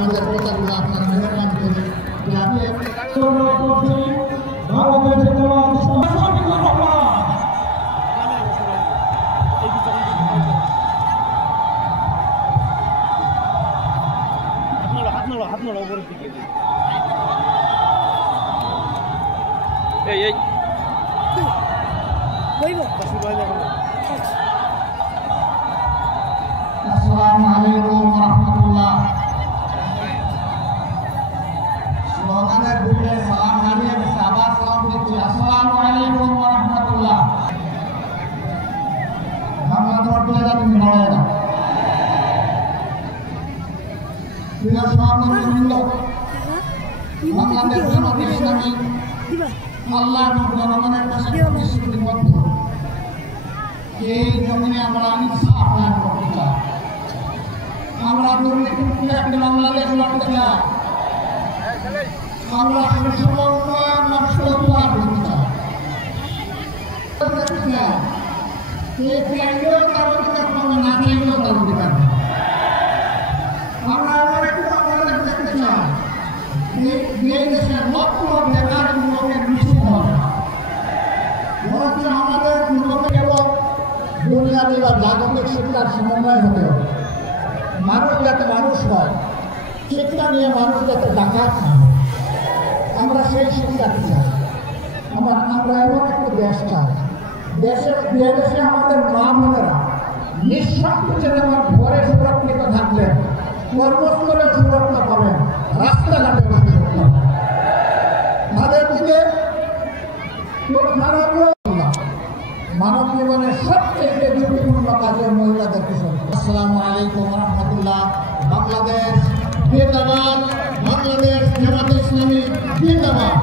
আমাদের কথাগুলো আপনার মেহরবানি করে হাত নড়া উপরের দিকে এই আসসালামু আলাইকুম ওয়া রাহমাতুল্লাহ। স্লোগানের দিকে সালাম হারিয়ে আবার সালাম দিচ্ছি। আসসালামু আলাইকুম ওয়া রাহমাতুল্লাহ। বাংলা দরবারে যাবেন না প্রিয় সহকর্মীবৃন্দ, বাংলাদেশ জামাত ইসলামী আল্লাহর জনগণের কাছে প্রতিশ্রুতিবদ্ধ। এই জমিনে আমরা ইনসাফ কায়েম করতে চাই, আমরা দুর্নীতিমুক্ত একটি বাংলাদেশ গড়তে চাই, আমরা সুষম উন্নয়ন রাষ্ট্র উপহার দিতে চাই। এই চাইলেও তার অধিকার পাবে, না চাইলেও তার অধিকার পাবে। আমরা এমন একটি বাংলাদেশ দেখতে চাই যে দেশের লক্ষ বেকার যুবকের মিছিল হবে। আমাদের যুবক কেবল বুনিয়াদী বা জাগতিক শিক্ষার সমন্বয় হতে হবে। মানুষ যাতে মানুষ হয়, শিক্ষা নিয়ে মানুষ যাতে ডাকাত না হয়, আমরা সেই শিক্ষা চাই। আমরা এমন একটি দেশ চাই, দেশে আমাদের মা বোনেরা নিঃসংকোচে যেমন ঘরে সুরক্ষিত থাকবেন, কর্মস্থলে সুরক্ষা পাবেন, রাস্তাঘাটে সুরক্ষা পাবেন। তাদের দিকে মানব জীবনের সবচেয়ে ঝুঁকিপূর্ণ কাজের মহিলাদের পিছনে। আসসালামু আলাইকুম ওয়া রাহমাতুল্লাহ। বাংলাদেশ জিন্দাবাদ, বাংলাদেশ জামাত ইসলামী জিন্দাবাদ।